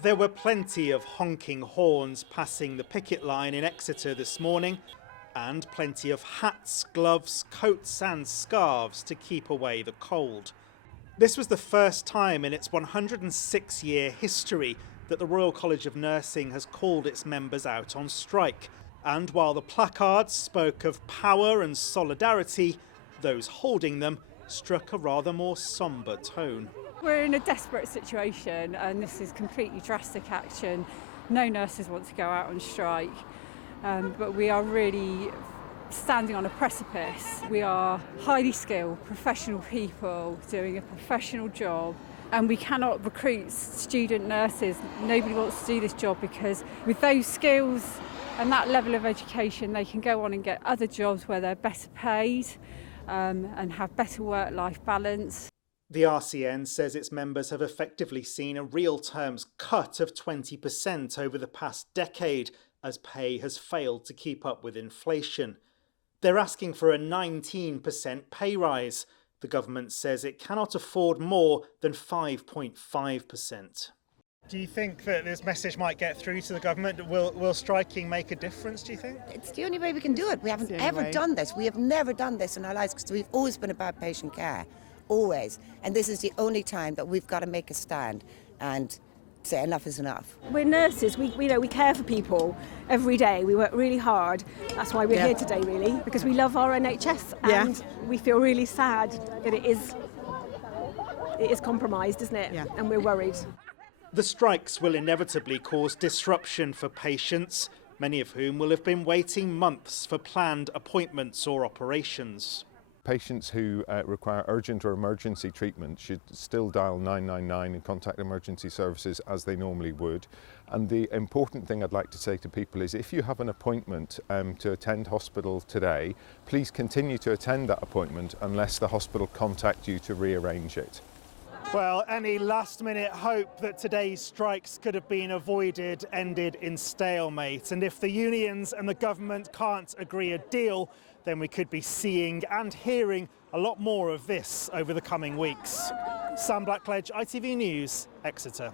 There were plenty of honking horns passing the picket line in Exeter this morning, and plenty of hats, gloves, coats and scarves to keep away the cold. This was the first time in its 106-year history that the Royal College of Nursing has called its members out on strike. And while the placards spoke of power and solidarity, those holding them struck a rather more sombre tone. We're in a desperate situation and this is completely drastic action. No nurses want to go out on strike, but we are really standing on a precipice. We are highly skilled, professional people doing a professional job, and we cannot recruit student nurses. Nobody wants to do this job because with those skills and that level of education, they can go on and get other jobs where they're better paid and have better work-life balance. The RCN says its members have effectively seen a real terms cut of 20% over the past decade as pay has failed to keep up with inflation. They're asking for a 19% pay rise. The government says it cannot afford more than 5.5%. Do you think that this message might get through to the government? Will striking make a difference, do you think? It's the only way we can do it. We haven't ever done this. We have never done this in our lives because we've always been about patient care, always. And this is the only time that we've got to make a stand and say enough is enough. We're nurses, we care for people every day. We work really hard. That's why we're here today, really, because we love our NHS and we feel really sad that it is compromised, isn't it? Yeah. And we're worried. The strikes will inevitably cause disruption for patients, many of whom will have been waiting months for planned appointments or operations. Patients who require urgent or emergency treatment should still dial 999 and contact emergency services as they normally would. And the important thing I'd like to say to people is if you have an appointment to attend hospital today, please continue to attend that appointment unless the hospital contact you to rearrange it. Well, any last-minute hope that today's strikes could have been avoided ended in stalemate. And if the unions and the government can't agree a deal, then we could be seeing and hearing a lot more of this over the coming weeks. Sam Blackledge, ITV News, Exeter.